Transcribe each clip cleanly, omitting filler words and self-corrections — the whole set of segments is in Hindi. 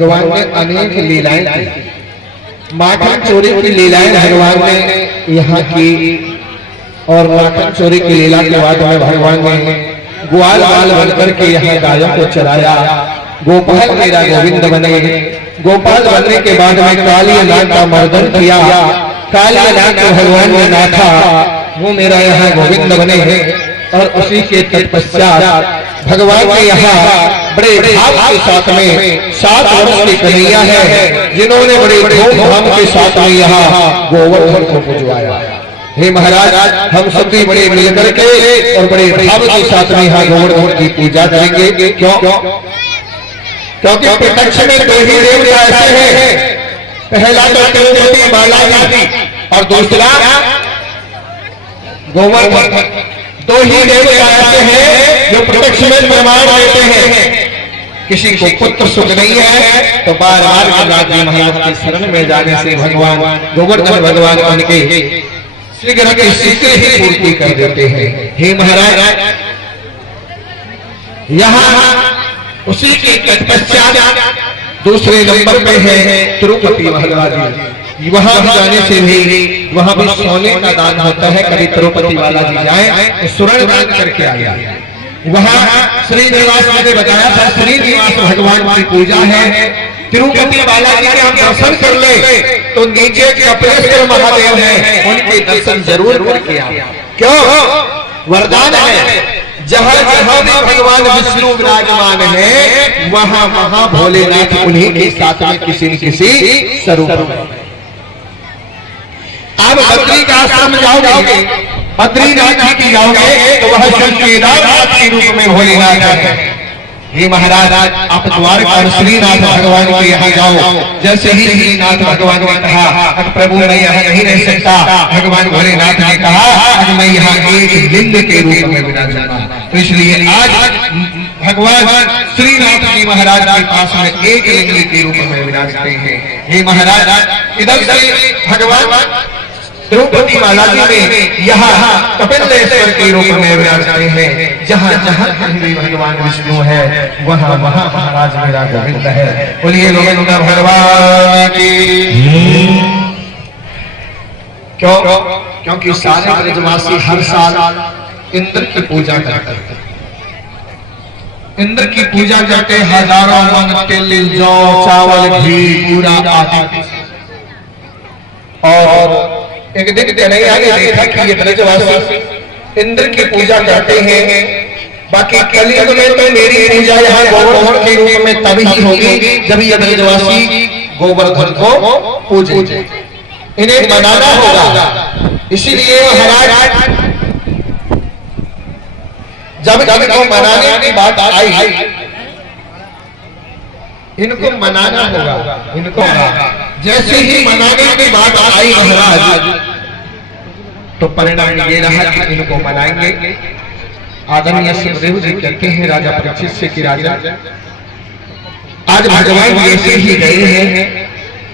भगवान ने अनेक लीलाएं की। माखन चोरी की लीलाएं भगवान ने यहाँ की, और माखन चोरी की लीला के बाद में भगवान ने ग्वाल बाल बनकर के यहाँ गायों को चराया। गोपाल मेरा गोविंद बने। गोपाल बनने के बाद में काली नाग का मर्दन किया। काली नाग को भगवान ने नाथा, वो मेरा यहाँ गोविंद बने हैं। और उसी के तत्पश्चात भगवान के यहाँ बड़े भाव के साथ में 7 वर्ष की कन्हैया है, जिन्होंने बड़े धूमधाम के साथ में यहाँ गोवर्धन को पूजवाया। हे महाराज, हम सभी बड़े मिलकर के और बड़े भाव के साथ में यहाँ गोवर्धन की पूजा करेंगे। क्यों? क्योंकि प्रत्यक्ष में 2 ही देवता ऐसे हैं, पहला तो तिरुपति बालाजी और दूसरा गोवर्धन। 2 ही देवता ऐसे हैं जो प्रत्यक्ष में प्रमाण देते हैं। किसी को पुत्र सुख नहीं है तो बार बार गणराज जी महाराज की शरण में जाने से भगवान गोवर्धन भगवान उनके शीघ्र के शीघ्र ही पूर्ति कर देते हैं। हे महाराज, यहाँ उसी के तत्पश्चात दूसरे नंबर पे है तिरुपति बालाजी। वहां जाने से भी वहां भी सोने का दान होता है। कभी तिरुपति बालाजी जाए स्वर्ण दान करके आए। वहां श्रीनिवास ने बताया था, श्रीनिवास भगवान की पूजा है। तिरुपति बालाजी के हम दर्शन कर ले तो नीचे कपिलेश्वर महादेव हैं, उनके दर्शन जरूर करके आए। क्यों? वरदान है, जहाँ जहाँ भी भगवान विष्णु विराजमान है वहाँ वहाँ भोलेनाथ उन्हीं के साथ में किसी न किसी स्वरूप में। आप बद्री का आश्रम जाओगे, बद्रीनाथ जी की जाओगे तो वह केदारनाथ के रूप में भोलेनाथ है। हे महाराज, आप द्वारका श्रीनाथ भगवान के यहाँ जाओ। जैसे ही श्रीनाथ भगवान ने कहा प्रभु मैं यहाँ नहीं रह सकता, भगवान भोलेनाथ ने कहा मैं यहाँ एक लिंग के रूप में विराजमान। तो इसलिए आज भगवान श्रीनाथ जी महाराज के पास में एक लिंग के रूप में विराजते हैं। हे महाराज, इधर से भगवान तिरुपति बालाजी में यहाँ कपिलेश्वर के रूप में विराजते हैं। जहाँ जहाँ कहीं भगवान विष्णु है वहाँ वहाँ महाराज मेरा गोविंद है। बोलिए गोविंद भगवान की। क्यों? क्योंकि सारे ब्रजवासी हर साल इंद्र की पूजा करते हैं। इंद्र की पूजा करते हजारों मन तिल जौ चावल घी पूरा आदि। और एक दिन कन्हैया ने देखा कि ये ब्रजवासी इंद्र की पूजा करते हैं। बाकी कलयुग में तो मेरी पूजा यहाँ गोवर्धन के रूप में तभी होगी जब ये ब्रजवासी गोवर्धन को पूजेंगे। इन्हें मनाना होगा। इसीलिए महाराज जब इनको मनाने की बात आई, इनको मनाना होगा। इनको जैसे ही मनाने की बात आई महाराज, तो परिणाम ये रहा कि इनको मनाएंगे। आदरणीय सुखदेव जी कहते हैं राजा परीक्षित से कि राजा आज भगवान जैसे ही गए हैं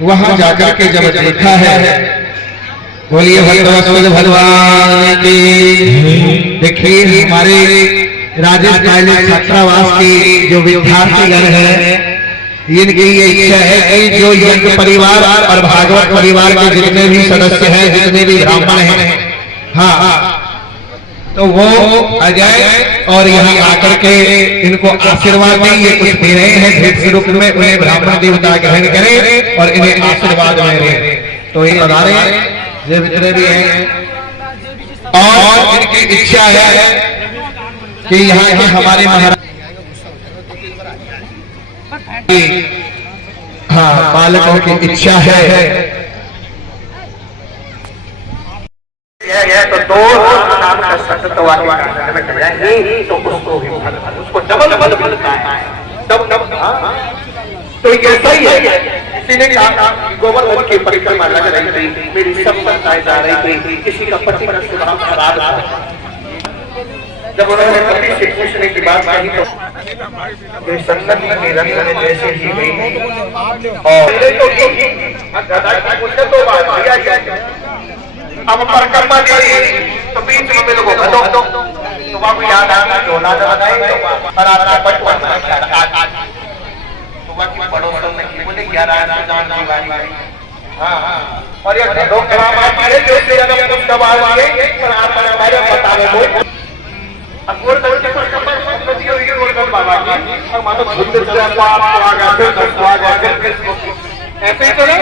वहां जाकर के जब देखा है, बोलिए भगवान की। देखिए हमारे राजस्थान छात्रावास की जो विद्यार्थीगण है, इनकी ये इच्छा है कि जो यज्ञ परिवार और भागवत परिवार के जितने भी सदस्य हैं, जितने भी ब्राह्मण हैं, हाँ, तो वो आ जाए और यहाँ आकर के इनको आशीर्वाद दें। ये कुछ दे रहे हैं भेंट के रूप में, उन्हें ब्राह्मण देवता ग्रहण करें और इन्हें आशीर्वाद दें। तो ये बता रहे हैं ये जितने भी हैं, और इनकी इच्छा है कि यहाँ के हमारे महाराज हाँ बालकों की इच्छा है तो 2 नाम का शब्द तो उसको डबल मिलता है। तो ऐसा ही है। किसी ने कहा गोवर्धन की परिक्रमा लग रही थी, मेरी सब संताएं जा रही थी, किसी का पति का स्वभाव खराब था। जब उन्होंने पति से पूछने की बात कही तो संगत के रंग में जैसे ही गई और अब परिक्रमा करी तो बीच में लोगों को तो बाबू याद आया कि औलाद बनाए और आपका पटवन तो बाकी पड़ोसन ने हाँ और ये दो करामात है जो से ज्यादा कुछ दबाव आ गए पर आप हमारे बता रहे हो अब गोल कर के पर पति और ये गोल कर बाबा की और मानो झुंड से आप आ गया फिर आ गया फिर ऐसे ही तो ना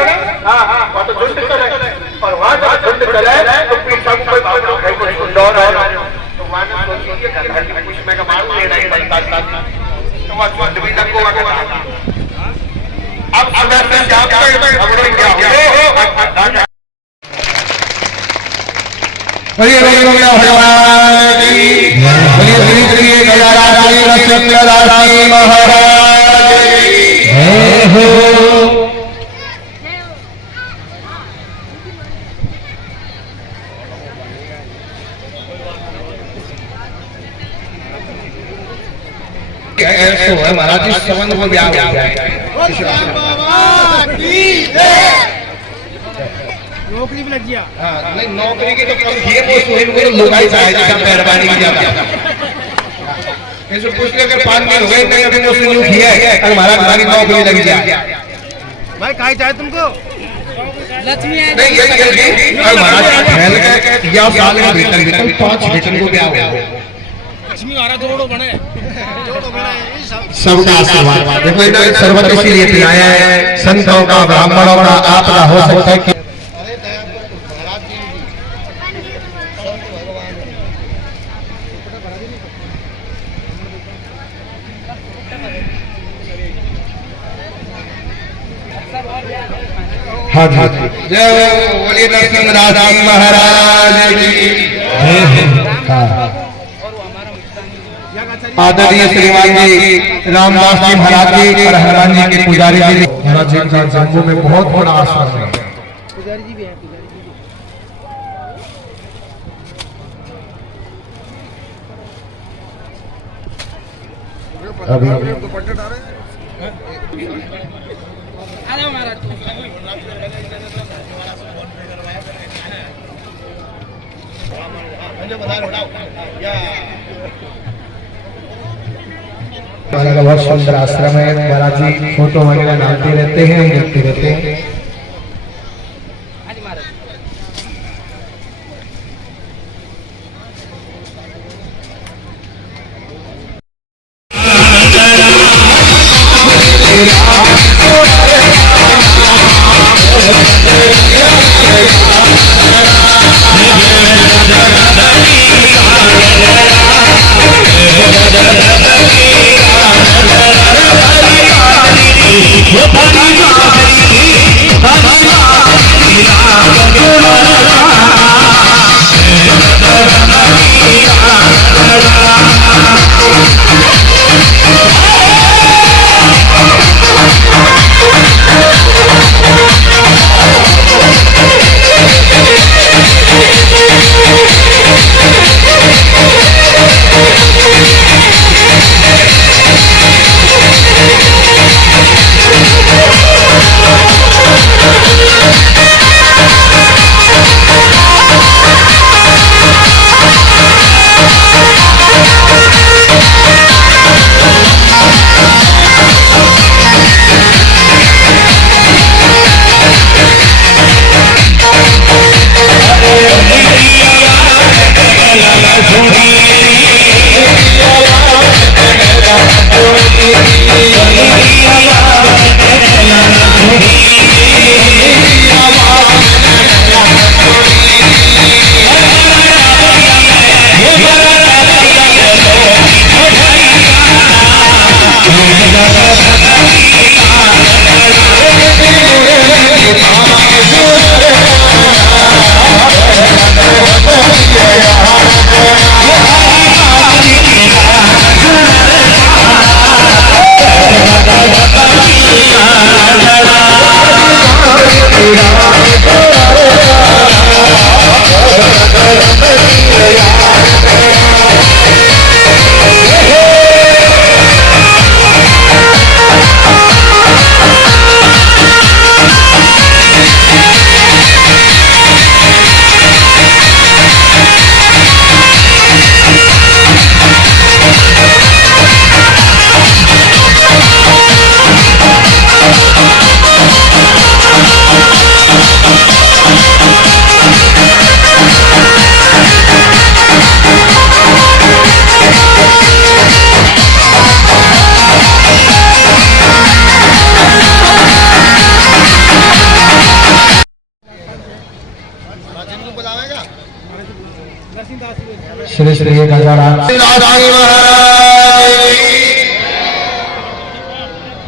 हां तो झुंड चले और वहां जब झुंड चले तो पीछे कोई बाबा है कोई डर है तो वहां ने सोची कि घर की कुछ में का मारू लेना ही पड़ता तो वहां झुंड भी तक को आगे अब अगर से जाप कर हमने क्या हो बोलिए भगवान की बोलिए श्री गजारा श्री लक्ष्मी महाराज की जय हो। ऐसो है महाराज इस संबंध को ब्याह हो जाए नौकरी भी लग गया। हाँ नहीं नौकरी की तो कम ये वो सोहेल को लुगाई चाहिए जिसका मेहरबानी की जाता ऐसे पूछ ले अगर 5 दिन हो गए नहीं अभी मुझसे न्यू किया है अगर हमारा घरानी नौकरी लग जाए भाई काहे चाहे तुमको लक्ष्मी नहीं यही जल्दी अगर महाराज पहले का या साल का भीतर भीतर 5 बेटन को ब्याह हो लक्ष्मी हमारा जोड़ो बने सबका आशीर्वाद देखो इन्होंने सर्वत्र इसीलिए पिलाया है संतों का ब्राह्मणों का आपका हो सकता है कि हाँ जी जय बोलिए नरसिंह महाराज की आदरणीय श्रीमान जी रामदास जी महाराज जी और हनुमान जी के पुजारी जी महाराज जी का जम्मू में बहुत बड़ा आश्रम है। पुजारी जी भी है अभी बहुत सुंदर आश्रम है महाराज जी फोटो वगैरह डालते रहते हैं देखते रहते हैं। वो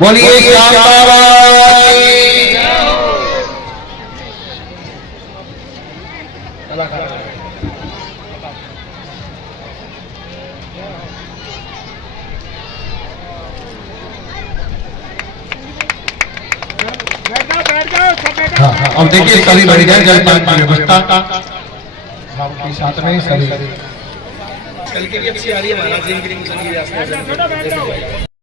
बोलिए शांताबाई। हाँ, अब देखिए सभी बढ़ जाए जलपान की व्यवस्था के साथ में सभी कल के लिए अच्छी आ रही है महाराज जी की